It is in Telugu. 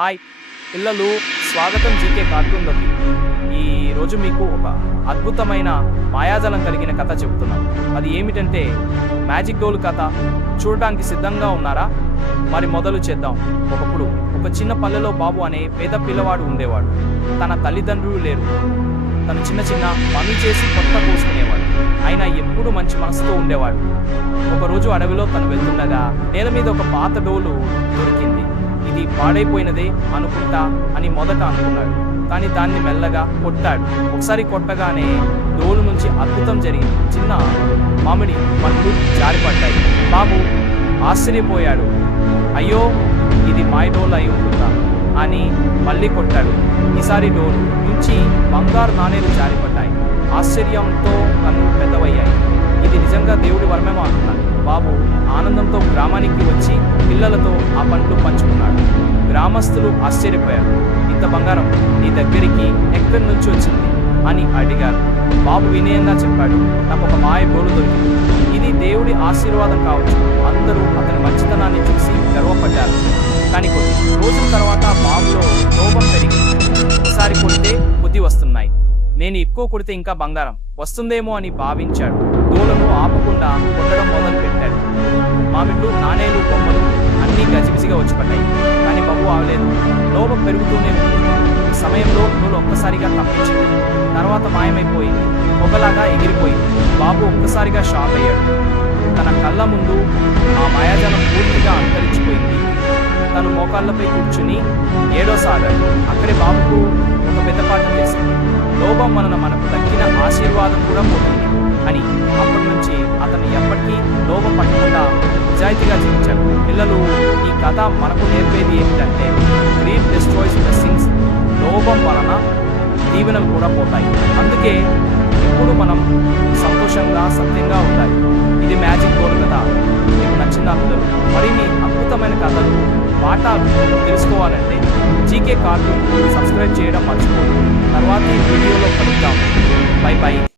హాయ్. పిల్లలు స్వాగతం జీకే కార్టూన్లోకి ఈ రోజు మీకు ఒక అద్భుతమైన మాయాజలం కలిగిన కథ చెబుతున్నాం అది ఏమిటంటే మ్యాజిక్ డోల్ కథ. చూడడానికి సిద్ధంగా ఉన్నారా? మరి మొదలు చేద్దాం. ఒకప్పుడు ఒక చిన్న పల్లెలో బాబు అనే పేద పిల్లవాడు ఉండేవాడు. తన తల్లిదండ్రులు లేరు. తను చిన్న చిన్న పని చేసి కొత్త పోసుకునేవాడు ఆయన ఎప్పుడూ మంచి మనసుతో ఉండేవాడు. ఒకరోజు అడవిలో తను వెళ్తుండగా నేల మీద ఒక పాత డోలు దొరికింది. ఇది పాడైపోయినదే అనుకుంటా అని మొదట అనుకున్నాడు. కానీ దాన్ని మెల్లగా కొట్టాడు. ఒకసారి కొట్టగానే డోలు నుంచి అద్భుతం జరిగింది. చిన్న మామిడి పండ్లు జారిపడ్డాయి. బాబు ఆశ్చర్యపోయాడు. అయ్యో ఇది మాయ డోల్ అయి ఉంటుందా? అని మళ్ళీ కొట్టాడు. ఈసారి డోలు నుంచి బంగారు నాణేలు జారిపడ్డాయి. ఆశ్చర్యంతో కన్ను పెద్దవయ్యాయి. ఇది నిజంగా దేవుడి వరమేమో అనుకున్నాడు. బాబు ఆనందంతో గ్రామానికి వచ్చి పిల్లలతో ఆ పండ్లు పంచుకున్నాడు. గ్రామస్తులు ఆశ్చర్యపోయారు. ఇంత బంగారం నీ దగ్గరికి ఎక్కడి నుంచి వచ్చింది? అని అడిగారు. బాబు వినయంగా చెప్పాడు నాకు ఒక మాయ బోలు దొరికింది. ఇది దేవుడి ఆశీర్వాదం కావచ్చు. అందరూ అతని మంచితనాన్ని చూసి గర్వపడ్డారు. కానీ కొద్ది రోజుల తర్వాత బాబులో లోపం పెరిగింది. ఒకసారి కొడితే బుద్ధి వస్తున్నాయి. నేను ఎక్కువ కొడితే ఇంకా బంగారం వస్తుందేమో అని భావించాడు. దూలను ఆపకుండా వచ్చి పడ్డాయి. కానీ బబ్బు ఆగలేదు. లోపం పెరుగుతూనే ఉంది. ఈ సమయంలో నూలు ఒక్కసారిగా తప్పించింది. తర్వాత మాయమైపోయింది. ఒకలాగా ఎగిరిపోయింది. బాబు ఒక్కసారిగా షాక్ అయ్యాడు. తన కళ్ళ ముందు ఆ మాయాజలం పూర్తిగా అంతరించిపోయింది. తను మోకాళ్ళపై కూర్చుని ఏడోసాగాడు అక్కడే బాబుకు ఒక పెద్ద పాట లోపం లోభం వలన మనకు దక్కిన ఆశీర్వాదం కూడా పోతుంది అని. అప్పటి నుంచి అతను ఎప్పటికీ లోభం పట్టకుండా నిజాయితీగా జీవించాడు పిల్లలు ఈ కథ మనకు నేర్పేది ఏమిటంటే గ్రీన్ డిస్ట్రాయ్స్ బ్లెస్సింగ్స్. లోభం వలన దీవెనలు కూడా పోతాయి. అందుకే ఇప్పుడు మనం సంతోషంగా సత్యంగా ఉండాలి. ఇది మ్యాజిక్ గోల్ కథ మీకు నచ్చిన పిల్లలు మరిన్ని అద్భుతమైన కథలు పాఠాలు తెలుసుకోవాలంటే జీకే కార్టూన్ సబ్స్క్రైబ్ చేయడం మర్చిపోదు తర్వాతి వీడియోలో కలుద్దాం. Bye bye.